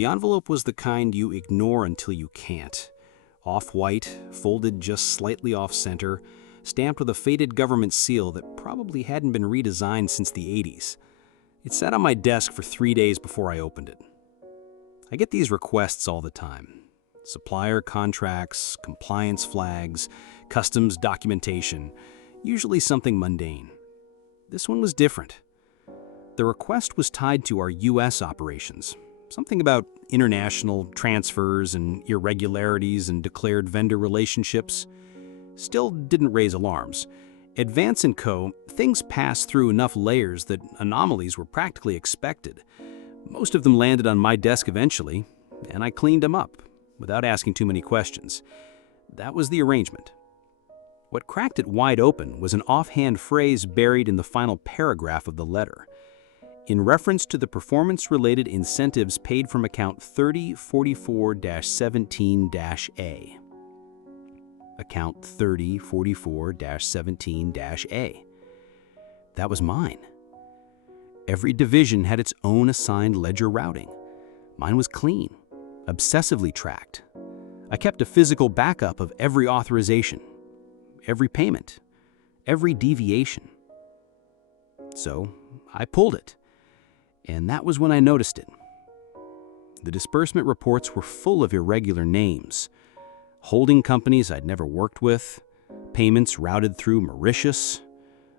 The envelope was the kind you ignore until you can't. Off-white, folded just slightly off-center, stamped with a faded government seal that probably hadn't been redesigned since the 80s. It sat on my desk for 3 days before I opened it. I get these requests all the time. Supplier contracts, compliance flags, customs documentation, usually something mundane. This one was different. The request was tied to our U.S. operations, something about international transfers and irregularities and declared vendor relationships. Still didn't raise alarms. At Vance & Co., things passed through enough layers that anomalies were practically expected. Most of them landed on my desk eventually, and I cleaned them up, without asking too many questions. That was the arrangement. What cracked it wide open was an offhand phrase buried in the final paragraph of the letter. In reference to the performance-related incentives paid from account 3044-17-A. Account 3044-17-A. That was mine. Every division had its own assigned ledger routing. Mine was clean, obsessively tracked. I kept a physical backup of every authorization, every payment, every deviation. So I pulled it, and that was when I noticed it. The disbursement reports were full of irregular names, holding companies I'd never worked with, payments routed through Mauritius,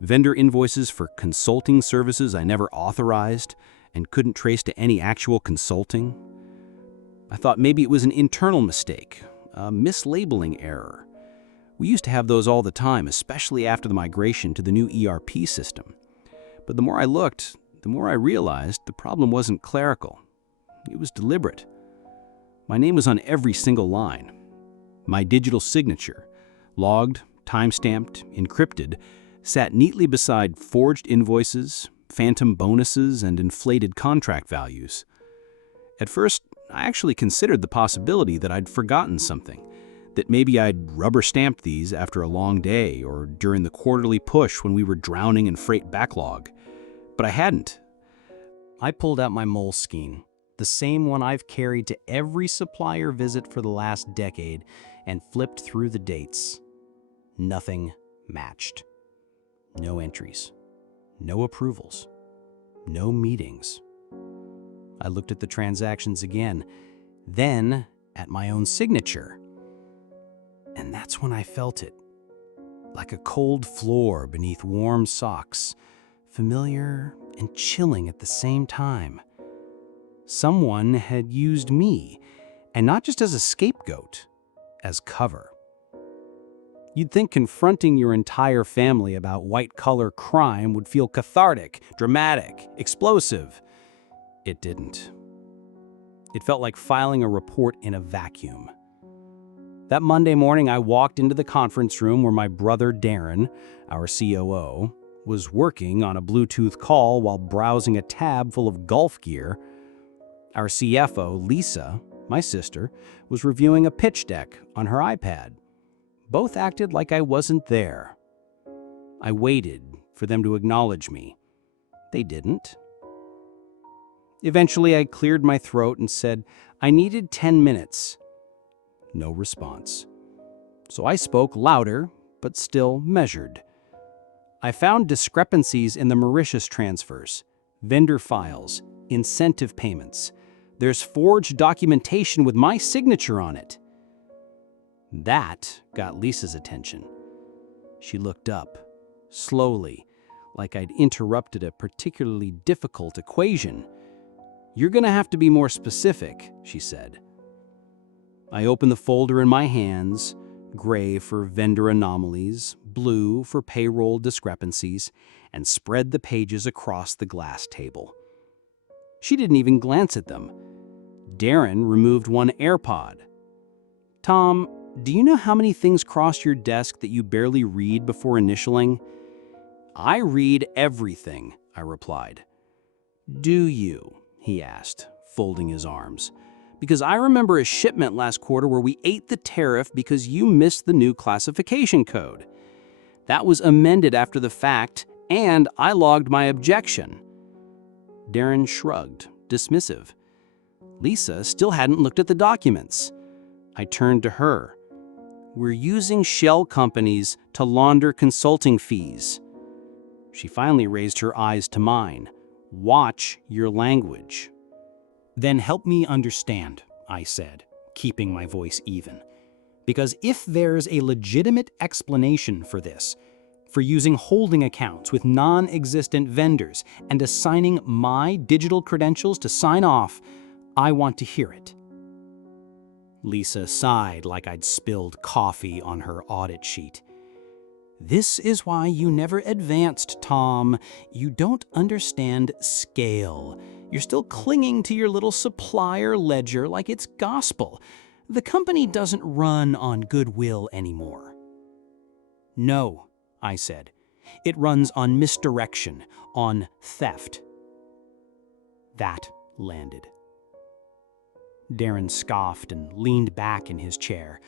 vendor invoices for consulting services I never authorized and couldn't trace to any actual consulting. I thought maybe it was an internal mistake, a mislabeling error. We used to have those all the time, especially after the migration to the new ERP system. But the more I looked, the more I realized the problem wasn't clerical. It was deliberate. My name was on every single line. My digital signature, logged, time-stamped, encrypted, sat neatly beside forged invoices, phantom bonuses, and inflated contract values. At first, I actually considered the possibility that I'd forgotten something, that maybe I'd rubber-stamped these after a long day or during the quarterly push when we were drowning in freight backlog. But I hadn't. I pulled out my Moleskine, the same one I've carried to every supplier visit for the last decade, and flipped through the dates. Nothing matched. No entries. No approvals. No meetings. I looked at the transactions again, then at my own signature. And that's when I felt it. Like a cold floor beneath warm socks, familiar and chilling at the same time. Someone had used me, and not just as a scapegoat, as cover. You'd think confronting your entire family about white-collar crime would feel cathartic, dramatic, explosive. It didn't. It felt like filing a report in a vacuum. That Monday morning, I walked into the conference room where my brother Darren, our COO, was working on a Bluetooth call while browsing a tab full of golf gear. Our CFO, Lisa, my sister, was reviewing a pitch deck on her iPad. Both acted like I wasn't there. I waited for them to acknowledge me. They didn't. Eventually, I cleared my throat and said I needed 10 minutes. No response. So I spoke louder, but still measured. I found discrepancies in the Mauritius transfers, vendor files, incentive payments. There's forged documentation with my signature on it. That got Lisa's attention. She looked up, slowly, like I'd interrupted a particularly difficult equation. "You're gonna have to be more specific," she said. I opened the folder in my hands, gray for vendor anomalies, blue for payroll discrepancies, and spread the pages across the glass table. She didn't even glance at them. Darren removed one AirPod. "Tom, do you know how many things cross your desk that you barely read before initialing?" "I read everything," I replied. "Do you?" he asked, folding his arms. "Because I remember a shipment last quarter where we ate the tariff because you missed the new classification code. That was amended after the fact, and I logged my objection." Darren shrugged, dismissive. Lisa still hadn't looked at the documents. I turned to her. "We're using shell companies to launder consulting fees." She finally raised her eyes to mine. "Watch your language." "Then help me understand," I said, keeping my voice even. "Because if there's a legitimate explanation for this, for using holding accounts with non-existent vendors and assigning my digital credentials to sign off, I want to hear it." Lisa sighed like I'd spilled coffee on her audit sheet. "This is why you never advanced, Tom. You don't understand scale. You're still clinging to your little supplier ledger like it's gospel. The company doesn't run on goodwill anymore." "No," I said. "It runs on misdirection, on theft." That landed. Darren scoffed and leaned back in his chair.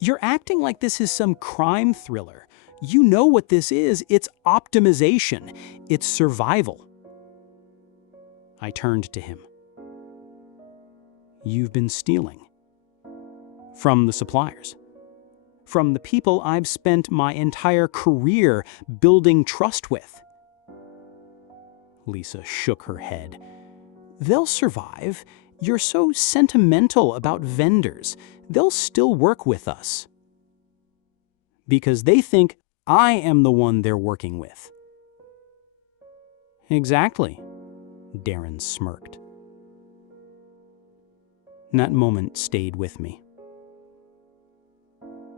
"You're acting like this is some crime thriller. You know what this is. It's optimization. It's survival." I turned to him. "You've been stealing. From the suppliers. From the people I've spent my entire career building trust with." Lisa shook her head. "They'll survive. You're so sentimental about vendors. They'll still work with us." "Because they think I am the one they're working with." "Exactly," Darren smirked. That moment stayed with me.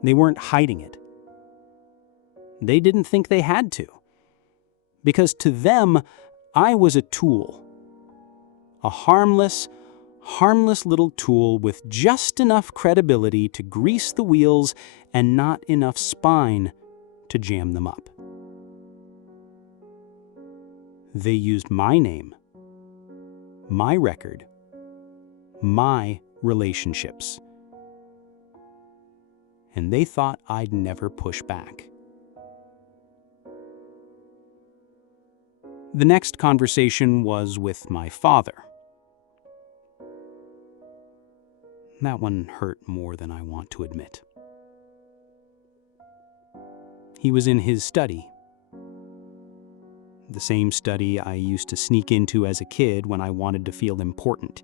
They weren't hiding it. They didn't think they had to. Because to them, I was a tool. A harmless little tool with just enough credibility to grease the wheels and not enough spine to jam them up. They used my name, my record, my relationships. And they thought I'd never push back. The next conversation was with my father. That one hurt more than I want to admit. He was in his study. The same study I used to sneak into as a kid when I wanted to feel important.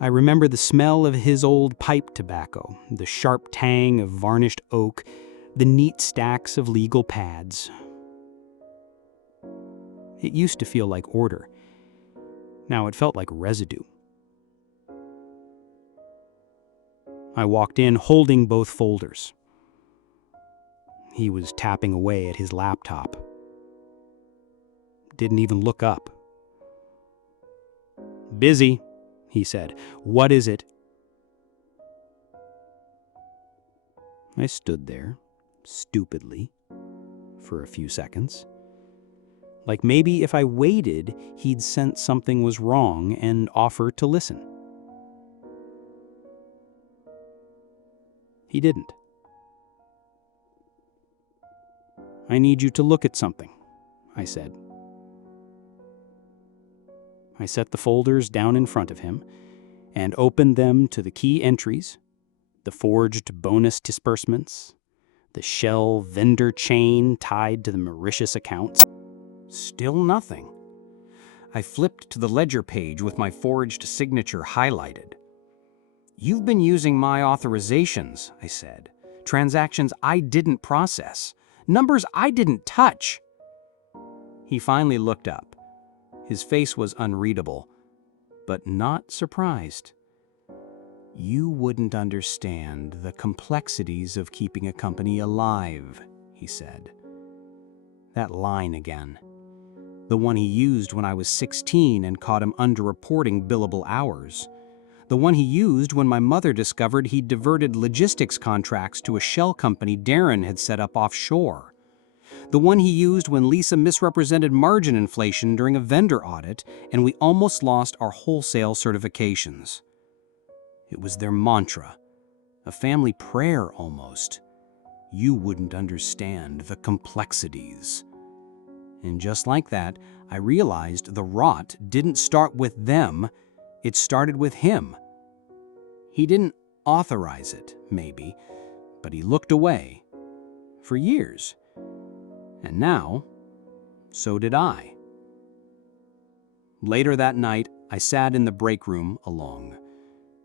I remember the smell of his old pipe tobacco, the sharp tang of varnished oak, the neat stacks of legal pads. It used to feel like order. Now it felt like residue. I walked in holding both folders. He was tapping away at his laptop. Didn't even look up. "Busy," he said. "What is it?" I stood there, stupidly, for a few seconds. Like maybe if I waited, he'd sense something was wrong and offer to listen. He didn't. "I need you to look at something," I said. I set the folders down in front of him and opened them to the key entries, the forged bonus disbursements, the shell vendor chain tied to the Mauritius accounts. Still nothing. I flipped to the ledger page with my forged signature highlighted. "You've been using my authorizations," I said. "Transactions I didn't process. Numbers I didn't touch." He finally looked up. His face was unreadable, but not surprised. "You wouldn't understand the complexities of keeping a company alive," he said. That line again. The one he used when I was 16 and caught him underreporting billable hours. The one he used when my mother discovered he'd diverted logistics contracts to a shell company Darren had set up offshore. The one he used when Lisa misrepresented margin inflation during a vendor audit and we almost lost our wholesale certifications. It was their mantra, a family prayer almost. You wouldn't understand the complexities. And just like that, I realized the rot didn't start with them, It started with him. He didn't authorize it, maybe, but he looked away. For years. And now, so did I. Later that night, I sat in the break room alone.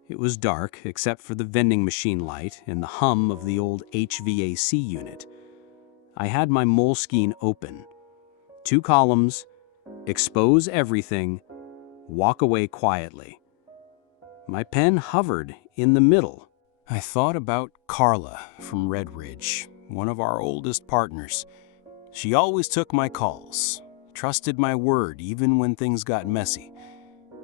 It was dark, except for the vending machine light and the hum of the old HVAC unit. I had my Moleskine open. 2 columns, expose everything, walk away quietly. My pen hovered in the middle. I thought about Carla from Red Ridge, one of our oldest partners. She always took my calls, trusted my word even when things got messy.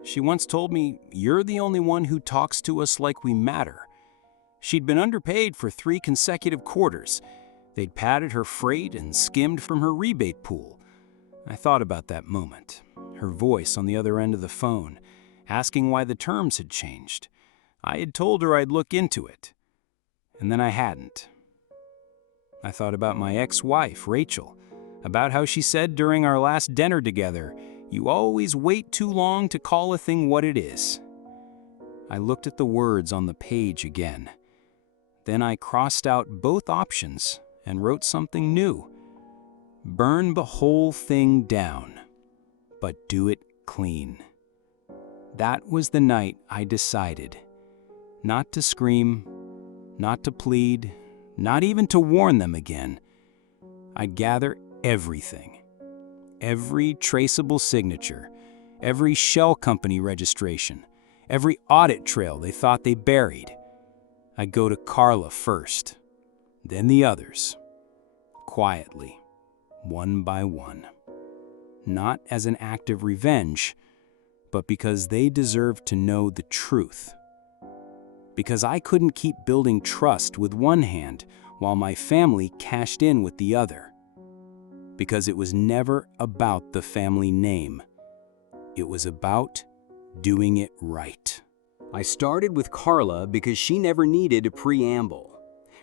She once told me, "You're the only one who talks to us like we matter." She'd been underpaid for 3 consecutive quarters. They'd padded her freight and skimmed from her rebate pool. I thought about that moment, her voice on the other end of the phone, asking why the terms had changed. I had told her I'd look into it, and then I hadn't. I thought about my ex-wife, Rachel, about how she said during our last dinner together, "You always wait too long to call a thing what it is." I looked at the words on the page again. Then I crossed out both options and wrote something new. Burn the whole thing down, but do it clean. That was the night I decided. Not to scream, not to plead, not even to warn them again. I'd gather everything. Every traceable signature, every shell company registration, every audit trail they thought they buried. I'd go to Carla first, then the others, quietly, one by one. Not as an act of revenge, but because they deserved to know the truth. Because I couldn't keep building trust with one hand while my family cashed in with the other. Because it was never about the family name. It was about doing it right. I started with Carla because she never needed a preamble.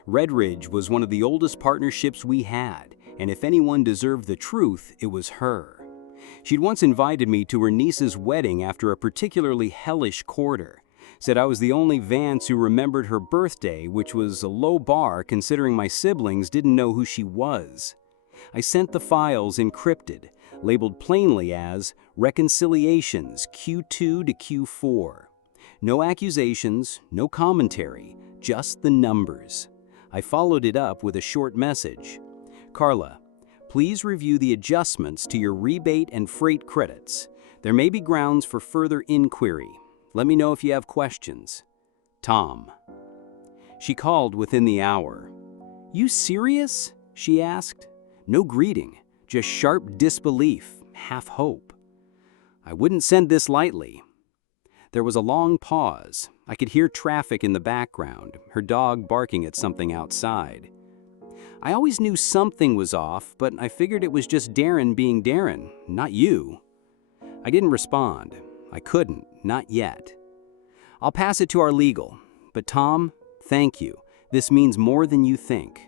Red Ridge was one of the oldest partnerships we had, and if anyone deserved the truth, it was her. She'd once invited me to her niece's wedding after a particularly hellish quarter. Said I was the only Vance who remembered her birthday, which was a low bar considering my siblings didn't know who she was. I sent the files encrypted, labeled plainly as Reconciliations Q2 to Q4. No accusations, no commentary, just the numbers. I followed it up with a short message. Carla, please review the adjustments to your rebate and freight credits. There may be grounds for further inquiry. Let me know if you have questions. Tom. She called within the hour. You serious? She asked. No greeting, just sharp disbelief, half hope. I wouldn't send this lightly. There was a long pause. I could hear traffic in the background, her dog barking at something outside. I always knew something was off, but I figured it was just Darren being Darren, not you. I didn't respond. I couldn't, not yet. I'll pass it to our legal, but Tom, thank you. This means more than you think.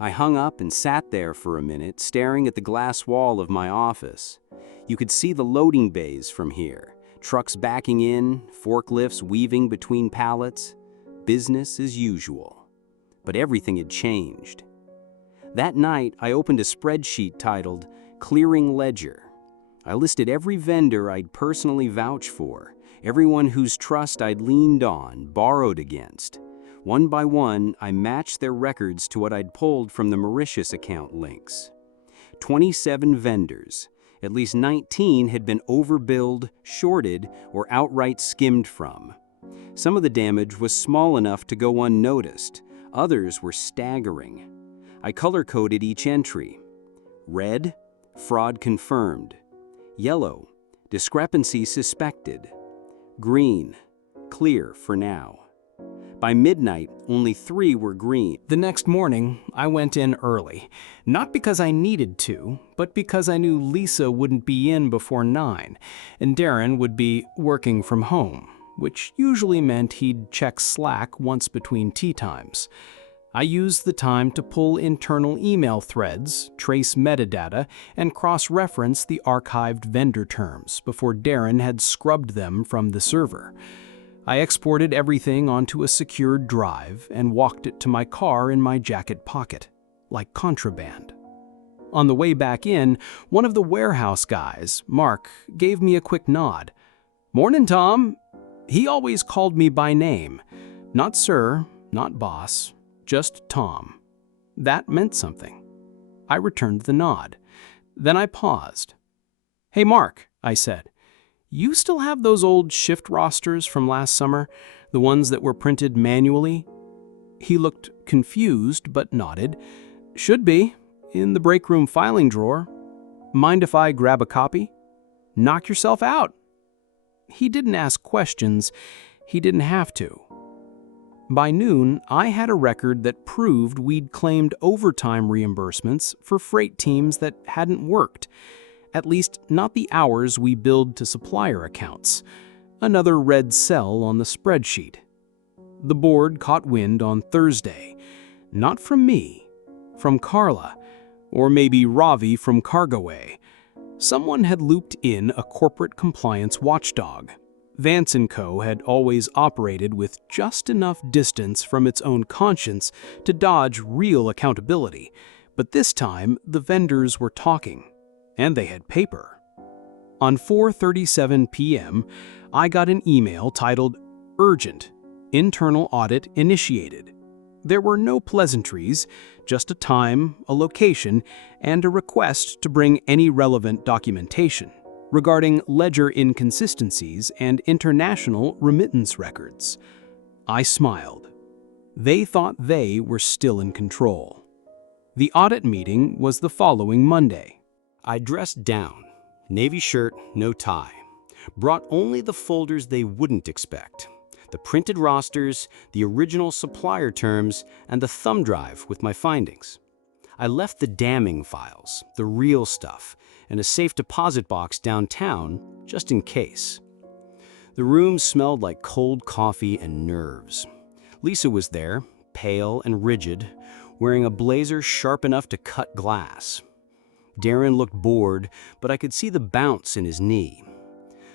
I hung up and sat there for a minute, staring at the glass wall of my office. You could see the loading bays from here, trucks backing in, forklifts weaving between pallets. Business as usual. But everything had changed. That night, I opened a spreadsheet titled Clearing Ledger. I listed every vendor I'd personally vouched for, everyone whose trust I'd leaned on, borrowed against. One by one, I matched their records to what I'd pulled from the Mauritius account links. 27 vendors. At least 19 had been overbilled, shorted, or outright skimmed from. Some of the damage was small enough to go unnoticed. Others were staggering. I color-coded each entry. Red, fraud confirmed. Yellow, discrepancy suspected. Green, clear for now. By midnight, only 3 were green. The next morning, I went in early. Not because I needed to, but because I knew Lisa wouldn't be in before 9, and Darren would be working from home, which usually meant he'd check Slack once between tea times. I used the time to pull internal email threads, trace metadata, and cross-reference the archived vendor terms before Darren had scrubbed them from the server. I exported everything onto a secured drive and walked it to my car in my jacket pocket, like contraband. On the way back in, one of the warehouse guys, Mark, gave me a quick nod. "Morning, Tom." He always called me by name. Not sir, not boss, just Tom. That meant something. I returned the nod. Then I paused. "Hey, Mark," I said, "you still have those old shift rosters from last summer, the ones that were printed manually?" He looked confused but nodded. "Should be, in the break room filing drawer. Mind if I grab a copy?" "Knock yourself out." He didn't ask questions. He didn't have to. By noon, I had a record that proved we'd claimed overtime reimbursements for freight teams that hadn't worked, at least not the hours we billed to supplier accounts. Another red cell on the spreadsheet. The board caught wind on Thursday. Not from me, from Carla, or maybe Ravi from Cargoway. Someone had looped in a corporate compliance watchdog. Vance & Co. had always operated with just enough distance from its own conscience to dodge real accountability, but this time the vendors were talking, and they had paper. On 4:37 p.m., I got an email titled "Urgent, Internal Audit Initiated." There were no pleasantries, just a time, a location, and a request to bring any relevant documentation regarding ledger inconsistencies and international remittance records. I smiled. They thought they were still in control. The audit meeting was the following Monday. I dressed down, navy shirt, no tie. Brought only the folders they wouldn't expect. The printed rosters, the original supplier terms, and the thumb drive with my findings. I left the damning files, the real stuff, in a safe deposit box downtown, just in case. The room smelled like cold coffee and nerves. Lisa was there, pale and rigid, wearing a blazer sharp enough to cut glass. Darren looked bored, but I could see the bounce in his knee.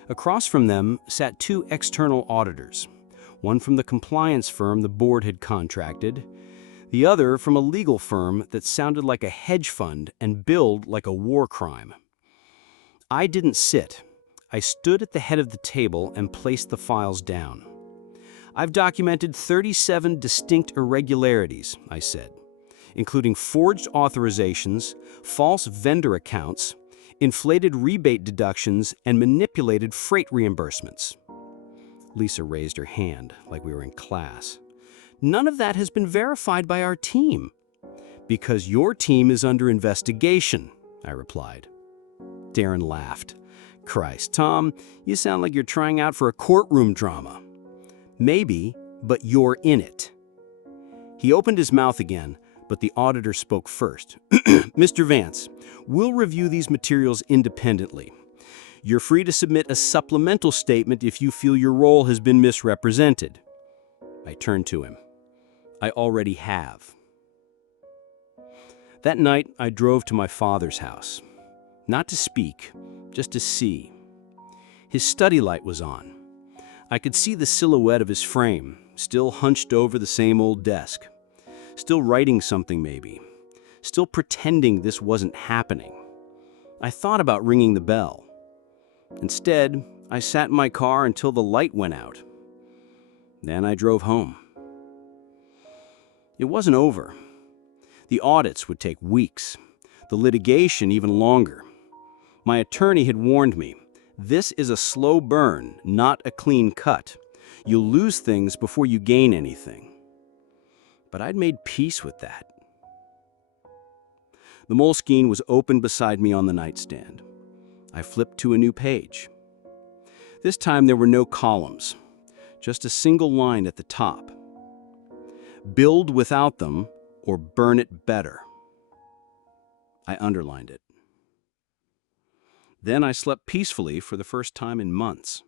Across from them sat two external auditors, one from the compliance firm the board had contracted, the other from a legal firm that sounded like a hedge fund and billed like a war crime. I didn't sit. I stood at the head of the table and placed the files down. "I've documented 37 distinct irregularities," I said, "including forged authorizations, false vendor accounts, inflated rebate deductions, and manipulated freight reimbursements." Lisa raised her hand like we were in class. "None of that has been verified by our team." "Because your team is under investigation," I replied. Darren laughed. "Christ, Tom, you sound like you're trying out for a courtroom drama." "Maybe, but you're in it." He opened his mouth again, but the auditor spoke first. "Mr. Vance, we'll review these materials independently. You're free to submit a supplemental statement if you feel your role has been misrepresented." I turned to him. "I already have." That night, I drove to my father's house. Not to speak, just to see. His study light was on. I could see the silhouette of his frame, still hunched over the same old desk. Still writing something maybe. Still pretending this wasn't happening. I thought about ringing the bell. Instead, I sat in my car until the light went out. Then I drove home. It wasn't over. The audits would take weeks. The litigation even longer. My attorney had warned me, this is a slow burn, not a clean cut. You'll lose things before you gain anything. But I'd made peace with that. The Moleskine was open beside me on the nightstand. I flipped to a new page. This time there were no columns, just a single line at the top. "Build without them or burn it better." I underlined it. Then I slept peacefully for the first time in months.